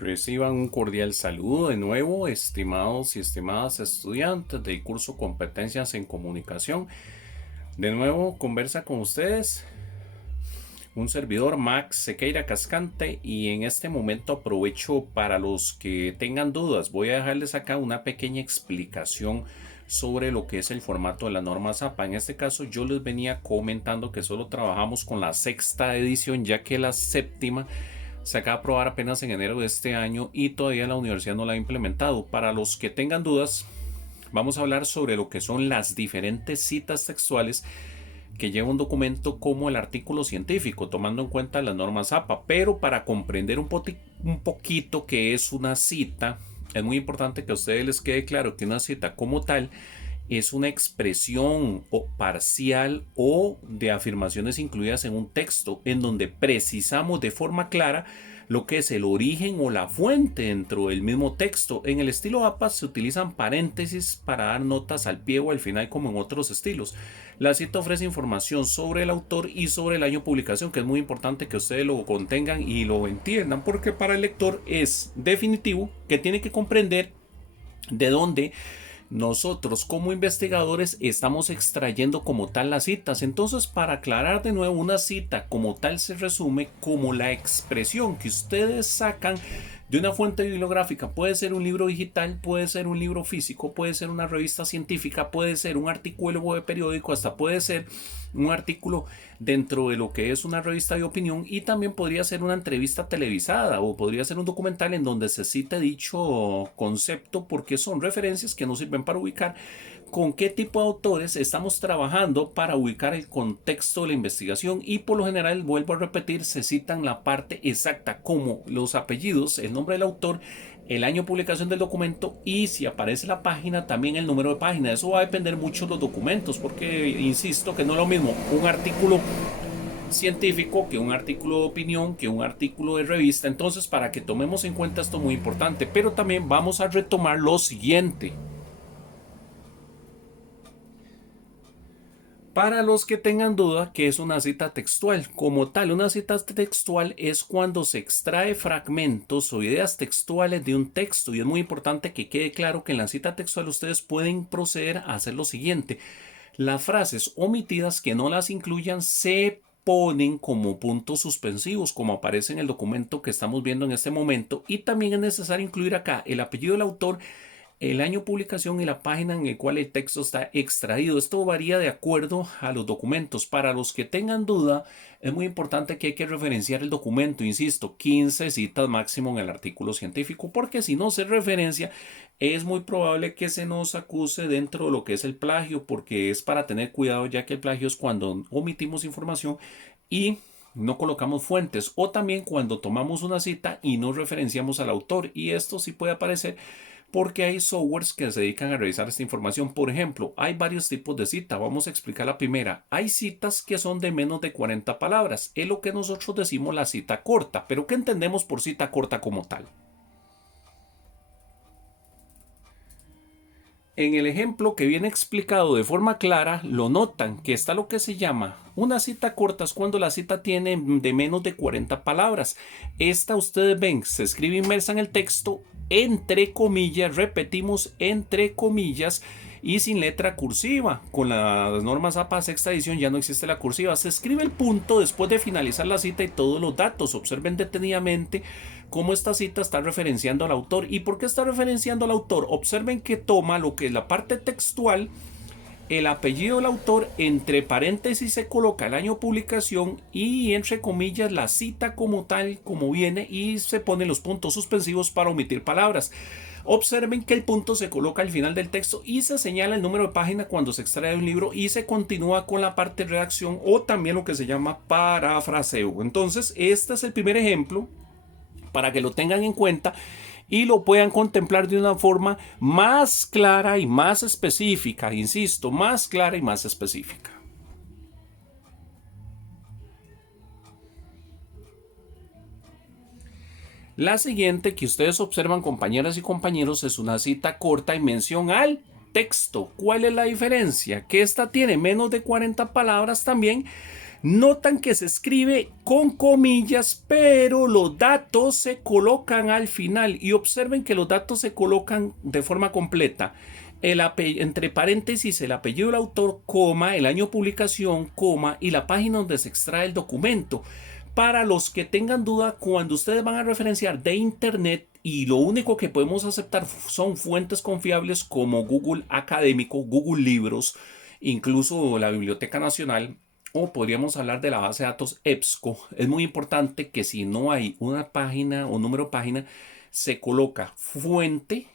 Reciban un cordial saludo de nuevo, estimados y estimadas estudiantes del curso Competencias en Comunicación. De nuevo, conversa con ustedes un servidor Max Sequeira Cascante y en este momento aprovecho para los que tengan dudas. Voy a dejarles acá una pequeña explicación sobre lo que es el formato de la norma ZAPA. En este caso yo les venía comentando que solo trabajamos con la sexta edición, ya que la séptima se acaba de aprobar apenas en enero de este año y todavía la universidad no la ha implementado. Para los que tengan dudas, vamos a hablar sobre lo que son las diferentes citas textuales que lleva un documento como el artículo científico, tomando en cuenta las normas APA. Pero para comprender un poquito qué es una cita, es muy importante que a ustedes les quede claro que una cita como tal es una expresión o parcial o de afirmaciones incluidas en un texto en donde precisamos de forma clara lo que es el origen o la fuente dentro del mismo texto. En el estilo APA se utilizan paréntesis para dar notas al pie o al final como en otros estilos. La cita ofrece información sobre el autor y sobre el año de publicación, que es muy importante que ustedes lo contengan y lo entiendan, porque para el lector es definitivo que tiene que comprender de dónde nosotros como investigadores estamos extrayendo como tal las citas. Entonces, para aclarar de nuevo, una cita como tal se resume como la expresión que ustedes sacan de una fuente bibliográfica. Puede ser un libro digital, puede ser un libro físico, puede ser una revista científica, puede ser un artículo de periódico, hasta puede ser un artículo dentro de lo que es una revista de opinión, y también podría ser una entrevista televisada o podría ser un documental en donde se cite dicho concepto, porque son referencias que nos sirven para ubicar con qué tipo de autores estamos trabajando para ubicar el contexto de la investigación. Y por lo general, vuelvo a repetir, se citan la parte exacta como los apellidos, el nombre del autor, el año de publicación del documento y, si aparece la página, también el número de página. Eso va a depender mucho de los documentos, porque insisto que no es lo mismo un artículo científico que un artículo de opinión, que un artículo de revista. Entonces, para que tomemos en cuenta esto, muy importante. Pero también vamos a retomar lo siguiente. Para los que tengan duda, ¿qué es una cita textual? Como tal, una cita textual es cuando se extrae fragmentos o ideas textuales de un texto, y es muy importante que quede claro que en la cita textual ustedes pueden proceder a hacer lo siguiente. Las frases omitidas que no las incluyan se ponen como puntos suspensivos, como aparece en el documento que estamos viendo en este momento, y también es necesario incluir acá el apellido del autor, el año de publicación y la página en el cual el texto está extraído. Esto varía de acuerdo a los documentos. Para los que tengan duda, es muy importante que hay que referenciar el documento. Insisto, 15 citas máximo en el artículo científico, porque si no se referencia, es muy probable que se nos acuse dentro de lo que es el plagio, porque es para tener cuidado, ya que el plagio es cuando omitimos información y no colocamos fuentes, o también cuando tomamos una cita y no referenciamos al autor. Y esto sí puede aparecer porque hay softwares que se dedican a revisar esta información. Por ejemplo, hay varios tipos de cita. Vamos a explicar la primera. Hay citas que son de menos de 40 palabras. Es lo que nosotros decimos la cita corta. Pero ¿qué entendemos por cita corta como tal? En el ejemplo que viene explicado de forma clara, lo notan que está lo que se llama una cita corta, es cuando la cita tiene de menos de 40 palabras. Esta, ustedes ven, se escribe inmersa en el texto, entre comillas, repetimos, entre comillas, y sin letra cursiva. Con las normas APA sexta edición ya no existe la cursiva. Se escribe el punto después de finalizar la cita y todos los datos. Observen detenidamente cómo esta cita está referenciando al autor. ¿Y por qué está referenciando al autor? Observen que toma lo que es la parte textual, el apellido del autor, entre paréntesis se coloca el año de publicación y entre comillas la cita como tal, como viene, y se ponen los puntos suspensivos para omitir palabras. Observen que el punto se coloca al final del texto y se señala el número de página cuando se extrae un libro, y se continúa con la parte de redacción o también lo que se llama parafraseo. Entonces, este es el primer ejemplo para que lo tengan en cuenta y lo puedan contemplar de una forma más clara y más específica. Insisto, más clara y más específica. La siguiente que ustedes observan, compañeras y compañeros, es una cita corta y mención al texto. ¿Cuál es la diferencia? Que esta tiene menos de 40 palabras también, Notan que se escribe con comillas, pero los datos se colocan al final y observen que los datos se colocan de forma completa. Entre paréntesis el apellido del autor, coma, el año de publicación, coma, y la página donde se extrae el documento. Para los que tengan duda, cuando ustedes van a referenciar de internet y lo único que podemos aceptar son fuentes confiables como Google Académico, Google Libros, incluso la Biblioteca Nacional, o podríamos hablar de la base de datos EBSCO. Es muy importante que si no hay una página o número de página, se coloca fuente,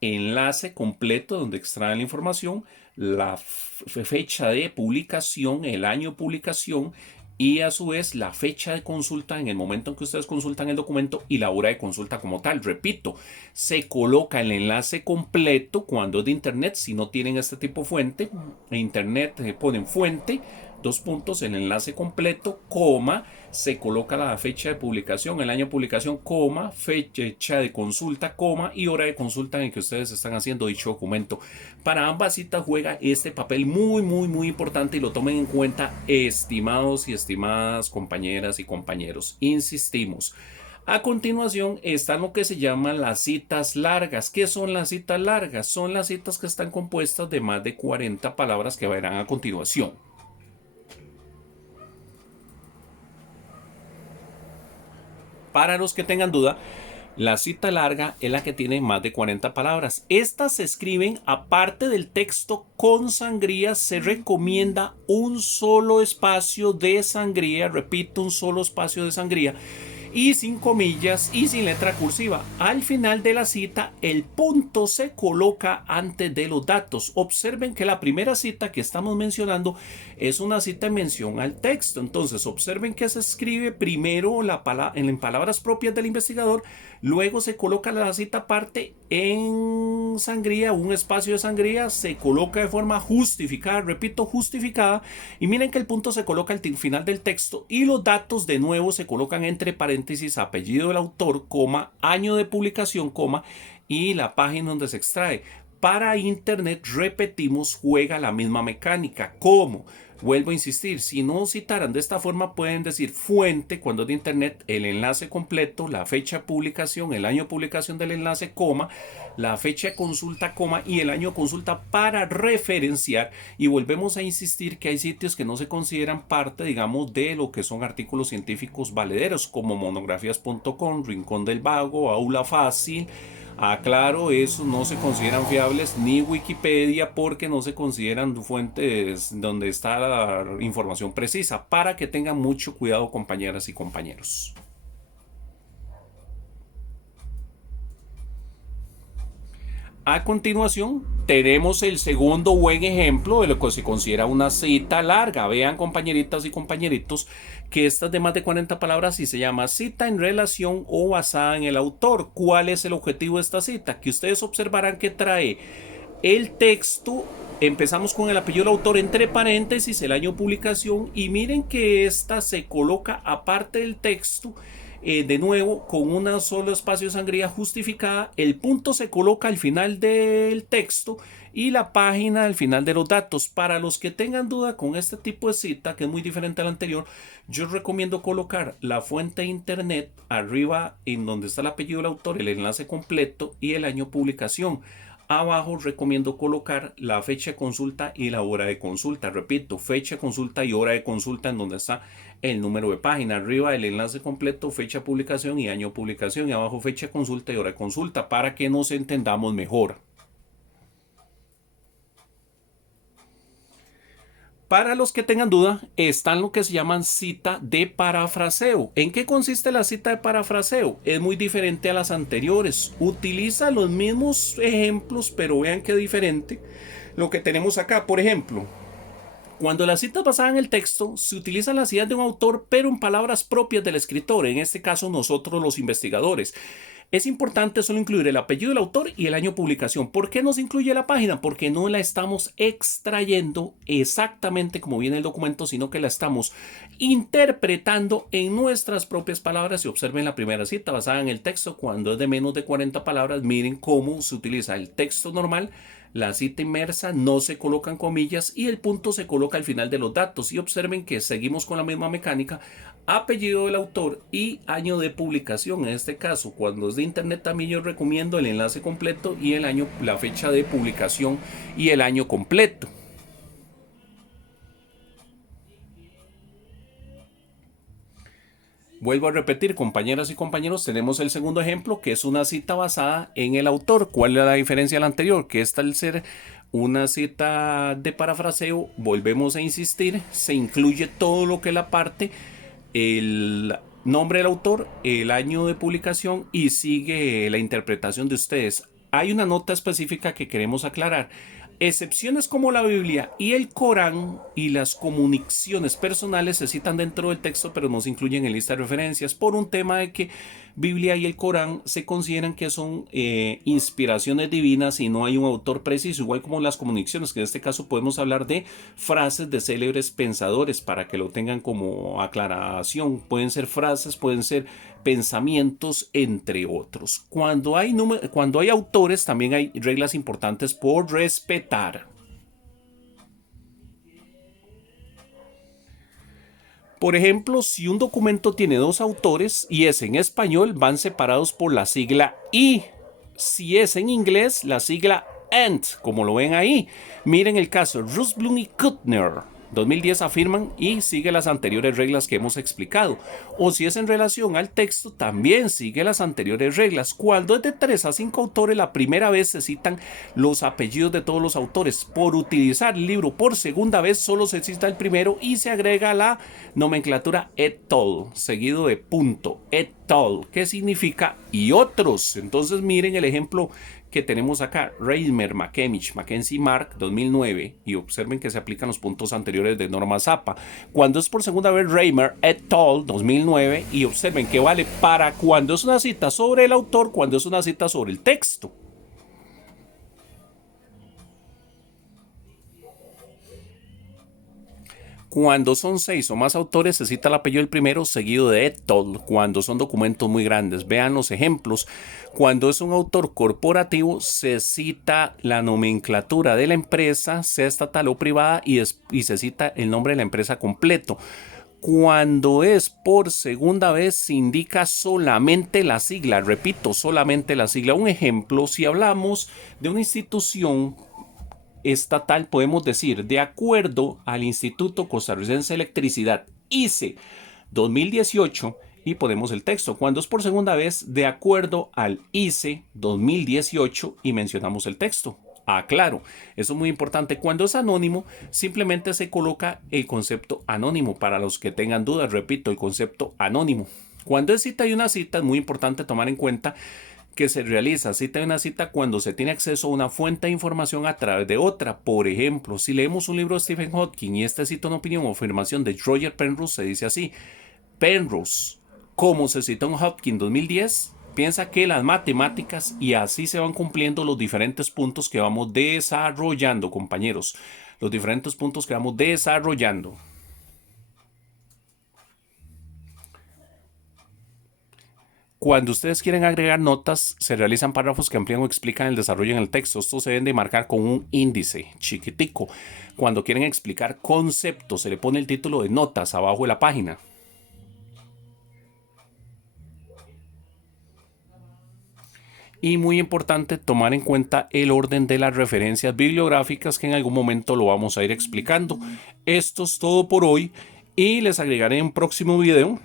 enlace completo donde extraen la información, la fecha de publicación, el año de publicación y a su vez la fecha de consulta en el momento en que ustedes consultan el documento y la hora de consulta como tal. Repito, se coloca el enlace completo cuando es de internet. Si no tienen este tipo de fuente, en internet ponen fuente, dos puntos, el enlace completo, coma, se coloca la fecha de publicación, el año de publicación, coma, fecha de consulta, coma y hora de consulta en que ustedes están haciendo dicho documento. Para ambas citas juega este papel muy importante y lo tomen en cuenta, estimados y estimadas compañeras y compañeros. Insistimos. A continuación están lo que se llaman las citas largas. ¿Qué son las citas largas? Son las citas que están compuestas de más de 40 palabras que verán a continuación. Para los que tengan duda, la cita larga es la que tiene más de 40 palabras. Estas se escriben aparte del texto con sangría. Se recomienda un solo espacio de sangría. Repito, un solo espacio de sangría. Y sin comillas y sin letra cursiva. Al final de la cita, el punto se coloca antes de los datos. Observen que la primera cita que estamos mencionando es una cita de mención al texto. Entonces, observen que se escribe primero en palabras propias del investigador, luego se coloca la cita aparte en sangría, un espacio de sangría, se coloca de forma justificada, repito, justificada, y miren que el punto se coloca al final del texto y los datos de nuevo se colocan entre paréntesis, apellido del autor, coma, año de publicación, coma, y la página donde se extrae. Para internet, repetimos, juega la misma mecánica. ¿Cómo? Vuelvo a insistir, si no citaran de esta forma, pueden decir fuente, cuando es de internet, el enlace completo, la fecha de publicación, el año de publicación del enlace, coma, la fecha de consulta, coma, y el año de consulta para referenciar. Y volvemos a insistir que hay sitios que no se consideran parte, digamos, de lo que son artículos científicos valederos, como monografías.com, Rincón del Vago, Aula Fácil. Aclaro, esos no se consideran fiables, ni Wikipedia, porque no se consideran fuentes donde está la información precisa. Para que tengan mucho cuidado, compañeras y compañeros. A continuación, tenemos el segundo buen ejemplo de lo que se considera una cita larga. Vean, compañeritas y compañeritos, que esta es de más de 40 palabras y se llama cita en relación o basada en el autor. ¿Cuál es el objetivo de esta cita? Que ustedes observarán que trae el texto. Empezamos con el apellido del autor entre paréntesis, el año de publicación, y miren que esta se coloca aparte del texto. De nuevo, con un solo espacio de sangría justificada, el punto se coloca al final del texto y la página al final de los datos. Para los que tengan duda con este tipo de cita, que es muy diferente a la anterior, yo recomiendo colocar la fuente de internet arriba en donde está el apellido del autor, el enlace completo y el año de publicación. Abajo recomiendo colocar la fecha de consulta y la hora de consulta. Repito, fecha de consulta y hora de consulta en donde está el número de página. Arriba el enlace completo, fecha de publicación y año de publicación. Y abajo fecha de consulta y hora de consulta para que nos entendamos mejor. Para los que tengan duda, están lo que se llaman cita de parafraseo. ¿En qué consiste la cita de parafraseo? Es muy diferente a las anteriores. Utiliza los mismos ejemplos, pero vean qué diferente lo que tenemos acá. Por ejemplo, cuando la cita es basada en el texto, se utilizan las ideas de un autor, pero en palabras propias del escritor, en este caso nosotros los investigadores. Es importante solo incluir el apellido del autor y el año de publicación. ¿Por qué no se incluye la página? Porque no la estamos extrayendo exactamente como viene el documento, sino que la estamos interpretando en nuestras propias palabras. Y observen la primera cita basada en el texto. Cuando es de menos de 40 palabras, miren cómo se utiliza el texto normal, La cita inmersa no se colocan comillas y el punto se coloca al final de los datos. Y observen que seguimos con la misma mecánica. Apellido del autor y año de publicación. En este caso, cuando es de internet, también yo recomiendo el enlace completo y el año, la fecha de publicación y el año completo. Vuelvo a repetir, compañeras y compañeros, tenemos el segundo ejemplo, que es una cita basada en el autor. ¿Cuál es la diferencia de la anterior? Que esta, al ser una cita de parafraseo, volvemos a insistir, se incluye todo lo que es la parte, el nombre del autor, el año de publicación y sigue la interpretación de ustedes. Hay una nota específica que queremos aclarar. Excepciones como la Biblia y el Corán y las comunicaciones personales se citan dentro del texto, pero no se incluyen en lista de referencias por un tema de que Biblia y el Corán se consideran que son inspiraciones divinas y no hay un autor preciso, igual como las comunicaciones, que en este caso podemos hablar de frases de célebres pensadores para que lo tengan como aclaración. Pueden ser frases, pueden ser pensamientos, entre otros. Cuando hay autores, también hay reglas importantes por respetar. Por ejemplo, si un documento tiene dos autores y es en español, van separados por la sigla I. Si es en inglés, la sigla AND, como lo ven ahí. Miren el caso Rusblum y Kuttner. 2010 afirman y sigue las anteriores reglas que hemos explicado. O si es en relación al texto, también sigue las anteriores reglas. Cuando es de 3 a 5 autores, la primera vez se citan los apellidos de todos los autores. Por utilizar el libro por segunda vez, solo se cita el primero y se agrega la nomenclatura et al, seguido de punto, et al, que significa y otros. Entonces miren el ejemplo que tenemos acá, Reimer, McCamish, Mackenzie Mark, 2009, y observen que se aplican los puntos anteriores de norma Zappa. Cuando es por segunda vez Reimer et al, 2009, y observen que vale para cuando es una cita sobre el autor, cuando es una cita sobre el texto. Cuando son 6 o más autores, se cita el apellido del primero seguido de et al. Cuando son documentos muy grandes, vean los ejemplos. Cuando es un autor corporativo, se cita la nomenclatura de la empresa, sea estatal o privada, y se cita el nombre de la empresa completo. Cuando es por segunda vez, se indica solamente la sigla. Repito, solamente la sigla. Un ejemplo, si hablamos de una institución estatal, podemos decir, de acuerdo al Instituto Costarricense de Electricidad, ICE 2018, y ponemos el texto. Cuando es por segunda vez, de acuerdo al ICE 2018, y mencionamos el texto. Claro, eso es muy importante. Cuando es anónimo, simplemente se coloca el concepto anónimo. Para los que tengan dudas, repito, el concepto anónimo. Cuando es cita y una cita, es muy importante tomar en cuenta que se realiza cita y una cita cuando se tiene acceso a una fuente de información a través de otra. Por ejemplo, si leemos un libro de Stephen Hawking y este cita una opinión o afirmación de Roger Penrose, se dice así: Penrose, como se citó en Hawking 2010, piensa que las matemáticas, y así se van cumpliendo los diferentes puntos que vamos desarrollando, compañeros, los diferentes puntos que vamos desarrollando. Cuando ustedes quieren agregar notas, se realizan párrafos que amplían o explican el desarrollo en el texto. Estos se deben de marcar con un índice chiquitico. Cuando quieren explicar conceptos, se le pone el título de notas abajo de la página. Y muy importante tomar en cuenta el orden de las referencias bibliográficas, que en algún momento lo vamos a ir explicando. Esto es todo por hoy y les agregaré en un próximo video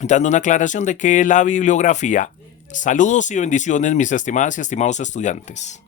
dando una aclaración de qué es la bibliografía. Saludos y bendiciones, mis estimadas y estimados estudiantes.